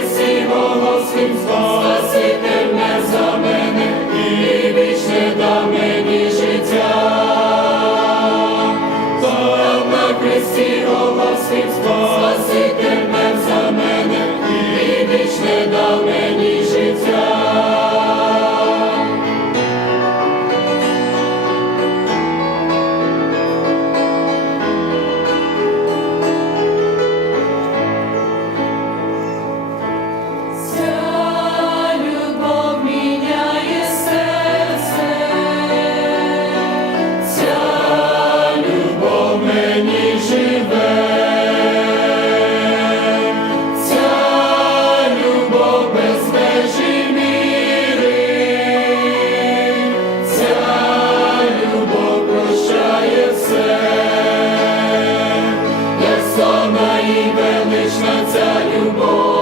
Спасибо, Спаситель не забив. Велична ця любов.